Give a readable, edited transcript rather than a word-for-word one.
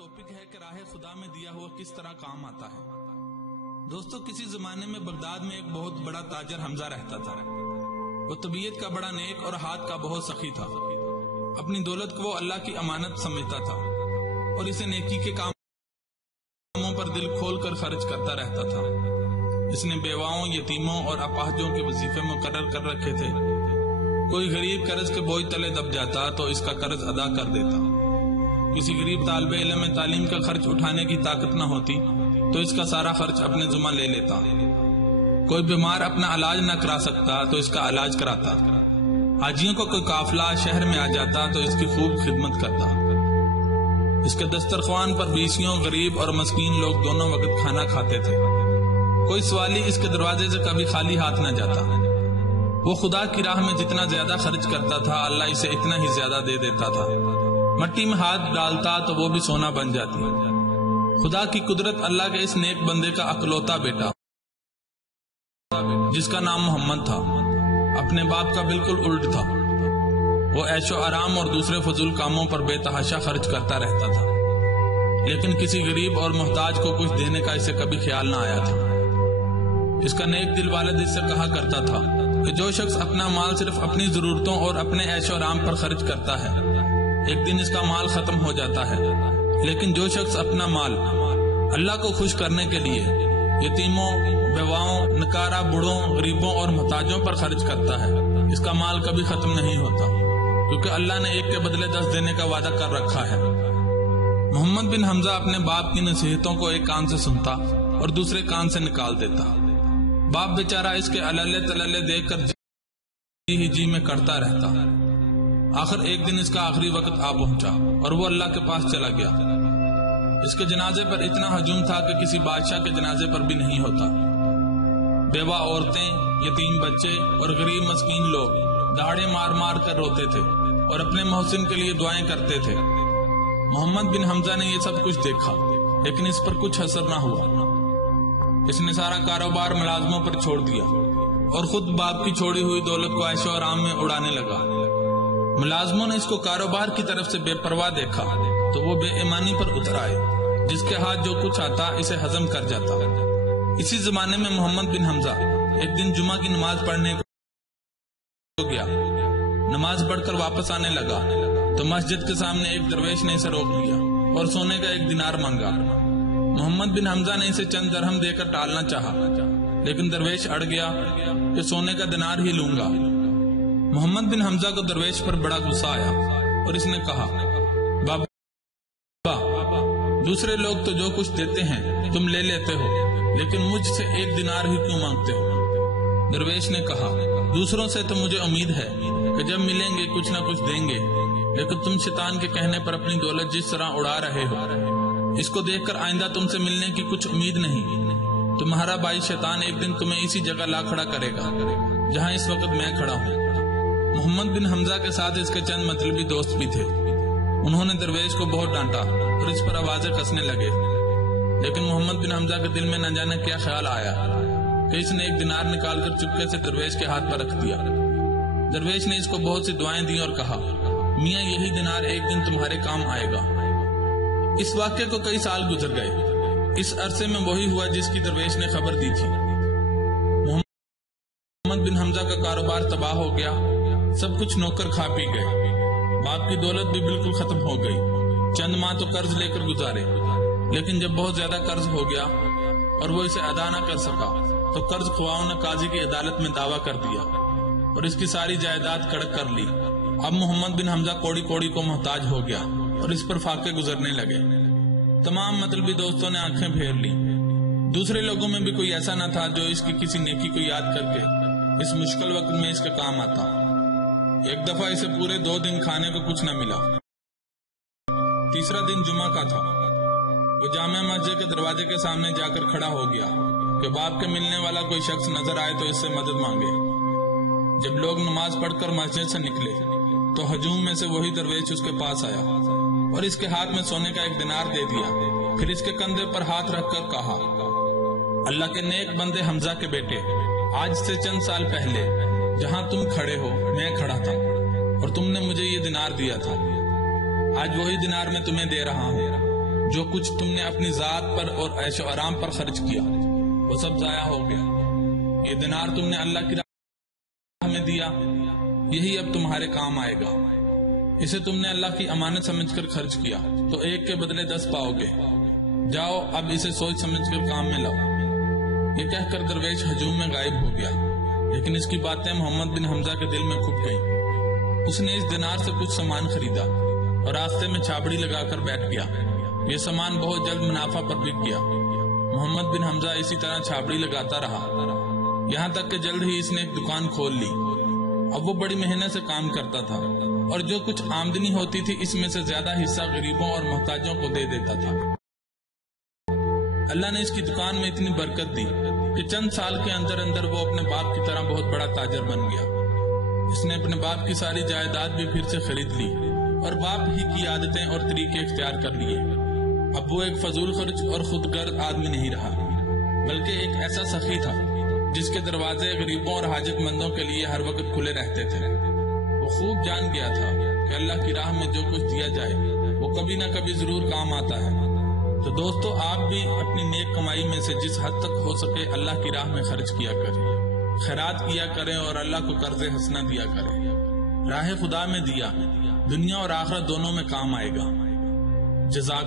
Topic ہے کہ راہ خدا میں دیا ہوا کس طرح کام آتا ہے۔ دوستو، کسی زمانے میں بغداد میں ایک بہت بڑا تاجر حمزہ رہتا تھا۔ وہ طبیعت کا بڑا نیک اور ہاتھ کا بہت سخی تھا۔ اپنی دولت کو وہ اللہ کی امانت سمجھتا تھا اور اسے نیکی کے کاموں پر دل کھول کر خرچ کرتا رہتا تھا۔ اس نے بیواؤں، یتیموں اور اپاہجوں کے وظیفے مقرر کر رکھے تھے۔ کوئی غریب قرض کے بوجھ تلے دب جاتا تو اس کا قرض ادا کر دیتا۔ کسی غریب طالب علم میں تعلیم کا خرچ اٹھانے کی طاقت نہ ہوتی تو اس کا سارا خرچ اپنے ذمہ لے لیتا۔ کوئی بیمار اپنا علاج نہ کرا سکتا تو اس کا علاج کراتا۔ حاجیوں کو کوئی قافلہ شہر میں آ جاتا تو اس کی خوب خدمت کرتا۔ اس کے دسترخوان پر بیسیوں غریب اور مسکین لوگ دونوں وقت کھانا کھاتے تھے۔ کوئی سوالی اس کے دروازے سے کبھی خالی ہاتھ نہ جاتا۔ وہ خدا کی راہ میں جتنا زیادہ خرچ کرتا تھا، اللہ اسے اتنا ہی زیادہ دے دیتا تھا۔ مٹی میں ہاتھ ڈالتا تو وہ بھی سونا بن جاتی۔ خدا کی قدرت اللہ کے اس نیک بندے کا اکلوتا بیٹا، جس کا نام محمد تھا، اپنے باپ کا بالکل الٹ تھا۔ وہ عیش و آرام اور دوسرے فضول کاموں پر بے تحاشا خرچ کرتا رہتا تھا، لیکن کسی غریب اور محتاج کو کچھ دینے کا اسے کبھی خیال نہ آیا تھا۔ اس کا نیک دل والد اس سے کہا کرتا تھا کہ جو شخص اپنا مال صرف اپنی ضرورتوں اور اپنے عیش و آرام پر خرچ کرتا ہے، ایک دن اس کا مال ختم ہو جاتا ہے، لیکن جو شخص اپنا مال اللہ کو خوش کرنے کے لیے یتیموں، بیواؤں، نکارہ بوڑھوں، غریبوں اور محتاجوں پر خرچ کرتا ہے، اس کا مال کبھی ختم نہیں ہوتا، کیونکہ اللہ نے ایک کے بدلے 10 دینے کا وعدہ کر رکھا ہے۔ محمد بن حمزہ اپنے باپ کی نصیحتوں کو ایک کان سے سنتا اور دوسرے کان سے نکال دیتا۔ باپ بیچارہ اس کے عللے تللے دیکھ کر جی میں کرتا رہتا۔ آخر ایک دن اس کا آخری وقت آ پہنچا اور وہ اللہ کے پاس چلا گیا۔ اس کے جنازے پر اتنا ہجوم تھا کہ کسی بادشاہ کے جنازے پر بھی نہیں ہوتا۔ بیوہ عورتیں، یتیم بچے اور غریب مسکین لوگ دہاڑے مار مار کر روتے تھے اور اپنے محسن کے لیے دعائیں کرتے تھے۔ محمد بن حمزہ نے یہ سب کچھ دیکھا، لیکن اس پر کچھ اثر نہ ہوا۔ اس نے سارا کاروبار ملازموں پر چھوڑ دیا اور خود باپ کی چھوڑی ہوئی دولت کو عیش و آرام میں اڑانے لگا۔ ملازموں نے اس کو کاروبار کی طرف سے بے پرواہ دیکھا تو وہ بے ایمانی پر اتر آئے۔ جس کے ہاتھ جو کچھ آتا اسے ہضم کر جاتا۔ اسی زمانے میں محمد بن حمزہ ایک دن جمعہ کی نماز پڑھنے کو گیا۔ نماز پڑھ کر واپس آنے لگا تو مسجد کے سامنے ایک درویش نے اسے روک لیا اور سونے کا 1 دینار مانگا۔ محمد بن حمزہ نے اسے چند درہم دے کر ٹالنا چاہا، لیکن درویش اڑ گیا کہ سونے کا دینار ہی لوں گا۔ محمد بن حمزہ کو درویش پر بڑا غصہ آیا اور اس نے کہا، بابا، دوسرے لوگ تو جو کچھ دیتے ہیں تم لے لیتے ہو، لیکن مجھ سے 1 دینار ہی کیوں مانگتے ہو؟ درویش نے کہا، دوسروں سے تو مجھے امید ہے کہ جب ملیں گے کچھ نہ کچھ دیں گے، لیکن تم شیطان کے کہنے پر اپنی دولت جس طرح اڑا رہے ہو، اس کو دیکھ کر آئندہ تم سے ملنے کی کچھ امید نہیں۔ تمہارا بھائی شیطان ایک دن تمہیں اسی جگہ لا کھڑا کرے گا جہاں اس وقت میں کھڑا ہوں۔ محمد بن حمزہ کے ساتھ اس کے چند مطلبی دوست بھی تھے۔ انہوں نے درویش کو بہت ڈانٹا اور اس پر آوازیں کسنے لگے، لیکن محمد بن حمزہ کے دل میں نہ جانے کیا خیال آیا کہ اس نے 1 دینار نکال کر چپکے سے درویش کے ہاتھ پر رکھ دیا۔ درویش نے اس کو بہت سی دعائیں دی اور کہا، میاں یہی دینار ایک دن تمہارے کام آئے گا۔ اس واقعے کو کئی سال گزر گئے۔ اس عرصے میں وہی ہوا جس کی درویش نے خبر دی تھی۔ محمد بن حمزہ کا کاروبار تباہ ہو گیا، سب کچھ نوکر کھا پی گئے، باپ کی دولت بھی بالکل ختم ہو گئی۔ چند ماہ تو قرض لے کر گزارے، لیکن جب بہت زیادہ قرض ہو گیا اور وہ اسے ادا نہ کر سکا تو قرض خواہوں نے قاضی کی عدالت میں دعویٰ کر دیا اور اس کی ساری جائیداد کڑک کر لی۔ اب محمد بن حمزہ کوڑی کوڑی کو محتاج ہو گیا اور اس پر فاقے گزرنے لگے۔ تمام مطلبی دوستوں نے آنکھیں پھیر لی۔ دوسرے لوگوں میں بھی کوئی ایسا نہ تھا جو اس کی کسی نیکی کو یاد کر کے اس مشکل وقت میں اس کے کام آتا۔ ایک دفعہ اسے پورے 2 دن کھانے کو کچھ نہ ملا۔ تیسرا دن جمعہ کا تھا۔ وہ جامع مسجد کے دروازے کے سامنے جا کر کھڑا ہو گیا کہ باپ کے ملنے والا کوئی شخص نظر آئے تو اس سے مدد مانگے۔ جب لوگ نماز پڑھ کر مسجد سے نکلے تو ہجوم میں سے وہی درویش اس کے پاس آیا اور اس کے ہاتھ میں سونے کا 1 دینار دے دیا۔ پھر اس کے کندھے پر ہاتھ رکھ کر کہا، اللہ کے نیک بندے حمزہ کے بیٹے، آج سے چند سال پہلے جہاں تم کھڑے ہو میں کھڑا تھا اور تم نے مجھے یہ دینار دیا تھا۔ آج وہی دینار میں تمہیں دے رہا ہوں۔ جو کچھ تم نے اپنی ذات پر اور عیش و آرام پر خرچ کیا وہ سب ضائع ہو گیا۔ یہ دینار تم نے اللہ کی راہ میں دیا، یہی اب تمہارے کام آئے گا۔ اسے تم نے اللہ کی امانت سمجھ کر خرچ کیا تو ایک کے بدلے 10 پاؤ گے۔ جاؤ اب اسے سوچ سمجھ کر کام میں لاؤ۔ یہ کہہ کر درویش ہجوم میں غائب ہو گیا، لیکن اس کی باتیں محمد بن حمزہ کے دل میں کھپ گئیں۔ اس نے اس دینار سے کچھ سامان خریدا اور راستے میں چھابڑی لگا کر بیٹھ گیا۔ یہ سامان بہت جلد منافع پر بک گیا۔ محمد بن حمزہ اسی طرح چھابڑی لگاتا رہا، یہاں تک کہ جلد ہی اس نے ایک دکان کھول لی۔ اب وہ بڑی محنت سے کام کرتا تھا اور جو کچھ آمدنی ہوتی تھی اس میں سے زیادہ حصہ غریبوں اور محتاجوں کو دے دیتا تھا۔ اللہ نے اس کی دکان میں اتنی برکت دی کہ چند سال کے اندر اندر وہ اپنے باپ کی طرح بہت بڑا تاجر بن گیا۔ اس نے اپنے باپ کی ساری جائیداد بھی پھر سے خرید لی اور باپ ہی کی عادتیں اور طریقے اختیار کر لیے۔ اب وہ ایک فضول خرچ اور خود گرد آدمی نہیں رہا، بلکہ ایک ایسا سخی تھا جس کے دروازے غریبوں اور حاجت مندوں کے لیے ہر وقت کھلے رہتے تھے۔ وہ خوب جان گیا تھا کہ اللہ کی راہ میں جو کچھ دیا جائے وہ کبھی نہ کبھی ضرور کام آتا ہے۔ تو دوستو، آپ بھی اپنی نیک کمائی میں سے جس حد تک ہو سکے اللہ کی راہ میں خرچ کیا کریں، خیرات کیا کریں اور اللہ کو قرض حسنہ دیا کریں۔ راہ خدا میں دیا دنیا اور آخرت دونوں میں کام آئے گا۔ جزاک